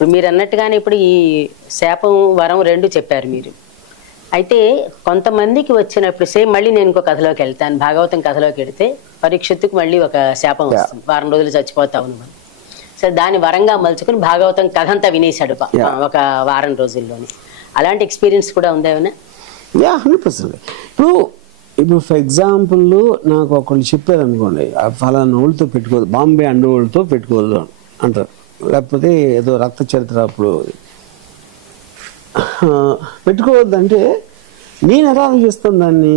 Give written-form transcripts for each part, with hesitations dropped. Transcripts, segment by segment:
ఇప్పుడు మీరు అన్నట్టుగానే ఇప్పుడు ఈ శాపం వరం రెండు చెప్పారు మీరు. అయితే కొంతమందికి వచ్చినప్పుడు సేమ్ మళ్ళీ నేను ఇంకో కథలోకి వెళ్తాను. భాగవతం కథలోకి వెళితే పరీక్షత్తుకు మళ్ళీ ఒక శాపం వస్తుంది, వారం రోజులు చచ్చిపోతావు మనం. సరే దాన్ని వరంగా మలుచుకుని భాగవతం కథ అంతా వినేశాడు ఒక వారం రోజుల్లోని. అలాంటి ఎక్స్పీరియన్స్ కూడా ఉందా ఏమైనా? 100%. ఇప్పుడు ఫర్ ఎగ్జాంపుల్ నాకు ఒకళ్ళు చెప్పారు అనుకోండి, ఫలానా వాళ్ళతో పెట్టుకోదు, బాంబే అండర్వరల్డ్తో పెట్టుకోదు అంటారు. లేకపోతే ఏదో రక్త చరిత్ర అప్పుడు పెట్టుకోవద్దంటే నేను ఎలా ఆలోచిస్తాను దాన్ని,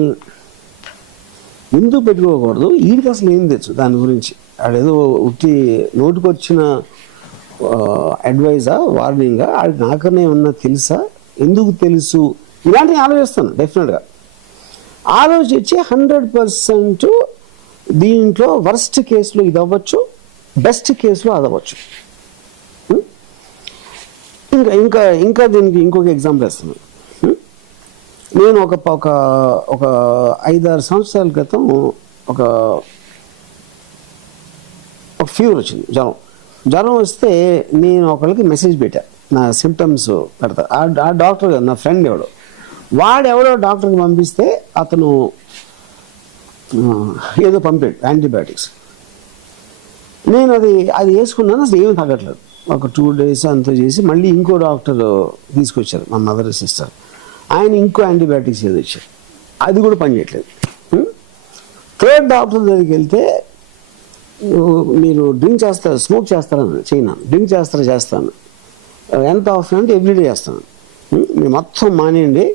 ఎందుకు పెట్టుకోకూడదు, వీడికి అసలు ఏం తెచ్చు దాని గురించి, ఆడేదో ఉట్టి నోటికొచ్చిన అడ్వైజా వార్నింగా, ఆడికి నాకనే ఉన్నా తెలుసా, ఎందుకు తెలుసు, ఇలాంటివి ఆలోచిస్తాను. డెఫినెట్గా ఆలోచించి 100% దీంట్లో వర్స్ట్ కేసులో ఇది అవ్వచ్చు, బెస్ట్ కేసులో అది అవ్వచ్చు. ఇంకా దీనికి ఇంకొక ఎగ్జాంపుల్ ఇస్తున్నాను. నేను ఒక 5-6 సంవత్సరాల క్రితం ఒక ఫీవర్ వచ్చింది, జ్వరం వస్తే నేను ఒకళ్ళకి మెసేజ్ పెట్టా, నా సిమ్టమ్స్ పెడతా. ఆ డాక్టర్ కదా నా ఫ్రెండ్ వాడెవడో డాక్టర్కి పంపిస్తే అతను ఏదో పంపాడు యాంటీబయాటిక్స్. నేను అది వేసుకున్నాను, అసలు ఏమీ తగ్గట్లేదు. ఒక 2 days అంతా చేసి మళ్ళీ ఇంకో డాక్టర్ తీసుకొచ్చారు, మా మదర్ సిస్టర్. ఆయన ఇంకో యాంటీబయాటిక్స్ ఏదో ఇచ్చారు, అది కూడా పనిచేయట్లేదు. 3rd డాక్టర్ దగ్గరికి వెళ్తే మీరు డ్రింక్ చేస్తారు, స్మోక్ చేస్తారని చేయను, డ్రింక్ చేస్తాను, ఎంత ఆఫ్ అంటే ఎవ్రీడే చేస్తాను, మీరు మొత్తం మానేయండి,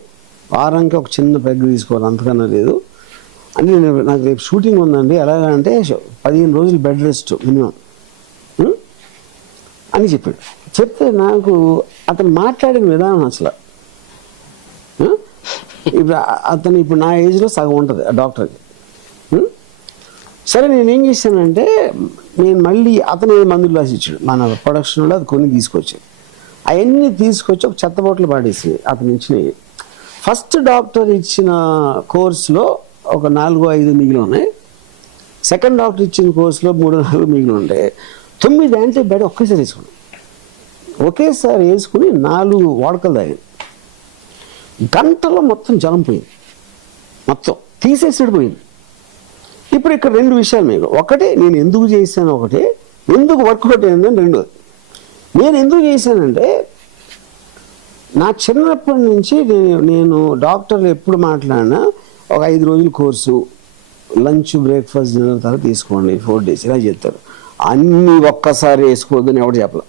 వారానికి ఒక చిన్న పెగ్ తీసుకోవాలి, అంతకన్నా లేదు అంటే. నాకు రేపు షూటింగ్ ఉందండి, ఎలాగంటే 15 రోజులు బెడ్ రెస్ట్ మినిమం అని చెప్పాడు. చెప్తే నాకు అతను మాట్లాడిన విధానం అసలు, ఇప్పుడు నా ఏజ్లో సగం ఉంటుంది ఆ డాక్టర్కి. సరే నేనేం చేశానంటే, నేను మళ్ళీ అతను మందులు రాసి ఇచ్చాడు మన ప్రొడక్షన్లో, అది కొన్ని తీసుకొచ్చాడు. అవన్నీ తీసుకొచ్చి ఒక చెత్తబొట్లు పాడేసి అతను ఇచ్చినవి. ఫస్ట్ డాక్టర్ ఇచ్చిన కోర్సులో ఒక 4-5 మిగిలి ఉన్నాయి, సెకండ్ డాక్టర్ ఇచ్చిన కోర్సులో 3-4 మిగిలి ఉంటాయి. 9 యాంటీబయాటిక్ ఒకేసారి వేసుకుని 4 వాడకలు తాగింది. గంటలో మొత్తం జలం పోయింది, మొత్తం తీసేసిపోయింది పోయింది. ఇప్పుడు ఇక్కడ 2 విషయాలు మీకు, ఒకటి నేను ఎందుకు చేశాను, ఒకటి ఎందుకు వర్కౌట్ అయిందని రెండోది. నేను ఎందుకు చేశానంటే, నా చిన్నప్పటి నుంచి నేను డాక్టర్లు ఎప్పుడు మాట్లాడినా ఒక 5 రోజుల కోర్సు, లంచ్ బ్రేక్ఫాస్ట్ డిన్నర్ తర్వాత తీసుకోండి 4 days ఇలా చెప్తారు. అన్నీ ఒక్కసారి వేసుకోవద్దని ఎవరు చెప్పలే,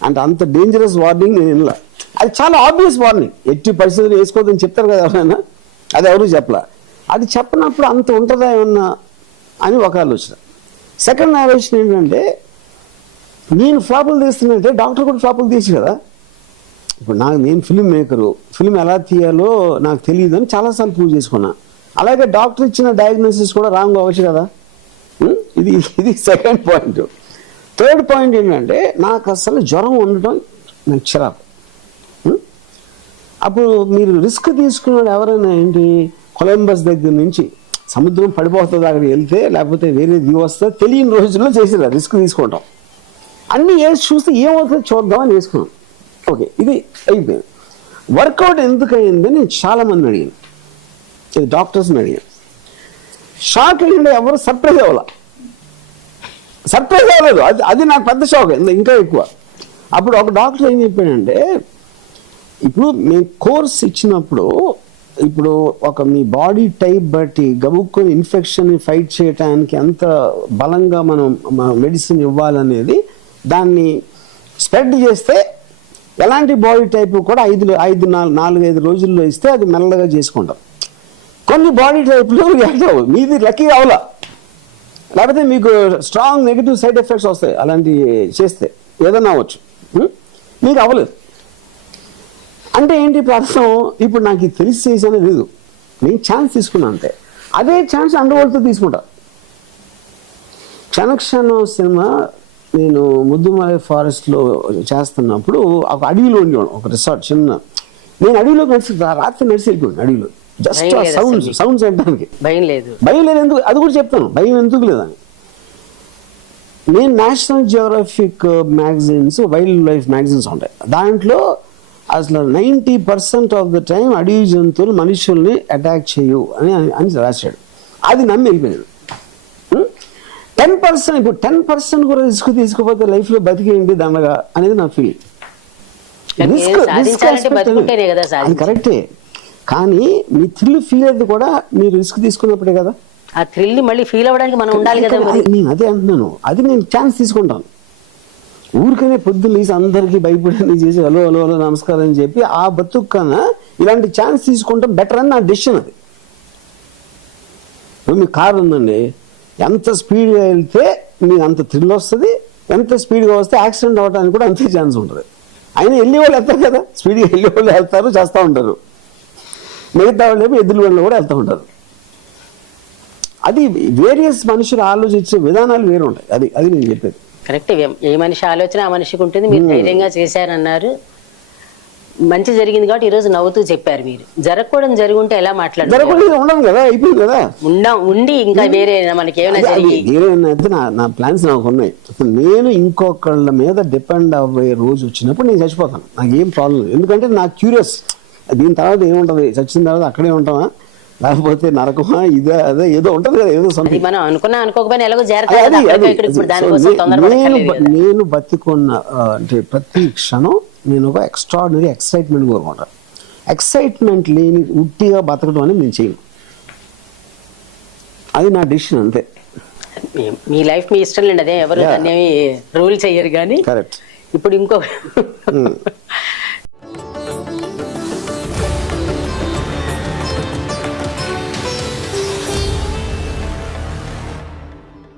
అంటే అంత డేంజరస్ వార్నింగ్ నేను వినలా. అది చాలా ఆబ్వియస్ వార్నింగ్, ఎట్టి పరిస్థితులు వేసుకోవద్దని చెప్తారు కదా ఎవరైనా, అది ఎవరు చెప్పలే. అది చెప్పినప్పుడు అంత ఉంటుందా ఏమన్నా అని ఒక ఆలోచన. సెకండ్ ఆలోచన ఏంటంటే, నేను ఫ్లాపులు తీస్తున్నట్టే డాక్టర్ కూడా ఫ్లాపులు తీసి కదా. ఇప్పుడు నేను ఫిల్మ్ మేకరు, ఫిల్మ్ ఎలా తీయాలో నాకు తెలియదు అని చాలాసార్లు ప్రూవ్ చేసుకున్నా. అలాగే డాక్టర్ ఇచ్చిన డయాగ్నోసిస్ కూడా రాంగ్ అవ్వచ్చు కదా. ఇది సెకండ్ పాయింట్. థర్డ్ పాయింట్ ఏంటంటే, నాకు అసలు జ్వరం ఉండటం నాకు చిరాకు. అప్పుడు మీరు రిస్క్ తీసుకున్నాడు ఎవరైనా ఏంటి, కొలంబస్ దగ్గర నుంచి సముద్రం పడిపోతుంది అక్కడికి వెళ్తే, లేకపోతే వేరే దిగు వస్తే తెలియని రోజుల్లో చేసేదా రిస్క్ తీసుకుంటాం. అన్నీ వేసి చూస్తే ఏమవుతుందో చూద్దామని వేసుకున్నాం. ఓకే, ఇది అయిపోయింది. వర్కౌట్ ఎందుకు అయిందని నేను చాలామంది అడిగాను, ఇది డాక్టర్స్ని అడిగాను. షాక్ అయ్యిండే ఎవరు సర్ప్రైజ్ అవ్వలేదు. అది నాకు పెద్ద షాక్, ఇంకా ఎక్కువ. అప్పుడు ఒక డాక్టర్ ఏం చెప్పాడంటే, ఇప్పుడు మేము కోర్స్ ఇచ్చినప్పుడు, ఇప్పుడు మీ బాడీ టైప్ బట్టి గబుక్కొని ఇన్ఫెక్షన్ ఫైట్ చేయడానికి ఎంత బలంగా మనం మెడిసిన్ ఇవ్వాలనేది, దాన్ని స్ప్రెడ్ చేస్తే ఎలాంటి బాడీ టైప్ కూడా 4-5 రోజుల్లో ఇస్తే అది మెల్లగా చేసుకుంటాం. కొన్ని బాడీ టైప్లు మీది లక్కీ అవలా, లేకపోతే మీకు స్ట్రాంగ్ నెగిటివ్ సైడ్ ఎఫెక్ట్స్ వస్తాయి అలాంటి చేస్తే, ఏదన్నా అవ్వచ్చు, మీకు అవ్వలేదు అంటే ఏంటి అర్థం. ఇప్పుడు నాకు ఇది తెలిసి చేసేది లేదు, నేను ఛాన్స్ తీసుకున్నాను అంతే. అదే ఛాన్స్ అండర్వరల్డ్తో తీసుకుంటా. క్షణక్షణం సినిమా నేను ముద్దుమలై ఫారెస్ట్లో చేస్తున్నప్పుడు ఒక అడవిలో ఉండేవాడు, ఒక రిసార్ట్ చిన్న. నేను అడవిలో రాత్రి నడిచి వెళ్ళిపోయాను అడవిలో, జస్ట్ సౌండ్స్ వినడానికి. భయం లేదు ఎందుకు, అది కూడా చెప్తాను, భయం ఎందుకు లేదని. నేను national geographic magazines, wild life magazines ఉంటాయి, దాంట్లో అసలు 90% ఆఫ్ ద టైం అడవి జంతువులు మనుషుల్ని అటాక్ చేయవు అని రాశాడు. అది నమ్మి వెళ్ళిపోయాడు. 10% ఇప్పుడు 10% కూడా రిస్క్ తీసుకుపోతే లైఫ్లో బతికేయండి దండగా అనేది నా ఫీలింగ్. అది కరెక్టే, కానీ మీ థ్రిల్ ఫీల్ అయ్యేది కూడా మీరు రిస్క్ తీసుకున్నప్పుడే కదా. ఆ థ్రిల్ మళ్ళీ ఫీల్ అవ్వడానికి మనం ఉండాలి కదా. నేను అదే అంటున్నాను, అది నేను ఛాన్స్ తీసుకుంటాను. ఊరికనే పొద్దున్న లేసి అందరికీ భయపడి చేసి హలో హలో హలో నమస్కారం అని చెప్పి ఆ బతుకు కన్నా ఇలాంటి ఛాన్స్ తీసుకుంటాం బెటర్ అని నా డెసిషన్. అది మీ కారు ఉందండి, ఎంత స్పీడ్గా వెళ్తే మీకు అంత థ్రిల్ వస్తుంది, ఎంత స్పీడ్గా వస్తే యాక్సిడెంట్ అవ్వడానికి కూడా అంతే ఛాన్స్ ఉంటుంది. అయినా వెళ్ళే వాళ్ళు వెళ్తారు కదా, స్పీడ్గా వెళ్ళే వాళ్ళు వెళ్తారు, చేస్తూ ఉంటారు. మిగతా వాళ్ళు ఏమో ఎద్దుల వాళ్ళు కూడా వెళ్తూ ఉంటారు. అది వేరియస్ మనుషులు ఆలోచించే విధానాలు వేరు ఉంటాయి. అది నేను చెప్పేది కరెక్ట్. ఏ మనిషి ఆలోచన ఆ మనిషికి ఉంటుంది. మీరు ధైర్యంగా చేశారన్నారు, మంచి జరిగింది కాబట్టి ఈరోజు నవ్వుతూ చెప్పారు. మీరు జరగకూడదు జరిగి ఉంటే ఎలా మాట్లాడారు? ఉండదు కదా, అయిపోయింది కదా. ఉండి ఇంకా వేరే మనకి ఏమైనా నా ప్లాన్స్ నాకు ఉన్నాయి. నేను ఇంకొకళ్ళ మీద డిపెండ్ అవ్వే రోజు వచ్చినప్పుడు నేను చచ్చిపోతాను, నాకు ఏం ప్రాబ్లం లేదు. ఎందుకంటే నాకు క్యూరియస్, దీని తర్వాత ఏముంటది, చచ్చిన తర్వాత అక్కడే ఉంటామా లేకపోతే నరకమా, ఇదే అదే ఏదో ఉంటది కదా, ఏదో మనం అనుకోకపోయినా ఎలాగో నేను బతికున్న అంటే ప్రతి క్షణం నేను ఒక ఎక్స్ట్రాడినరీ ఎక్సైట్మెంట్ కోరుకుంటాను. ఎక్సైట్మెంట్ లేని ఉట్టిగా బతకడం అని నేను చేయను. అది నా డిసిషన్ అంతే. మీ లైఫ్ మీ ఇష్టం లేండి, అదే ఎవరు రూల్ చెయ్యరు. కానీ కరెక్ట్. ఇప్పుడు ఇంకో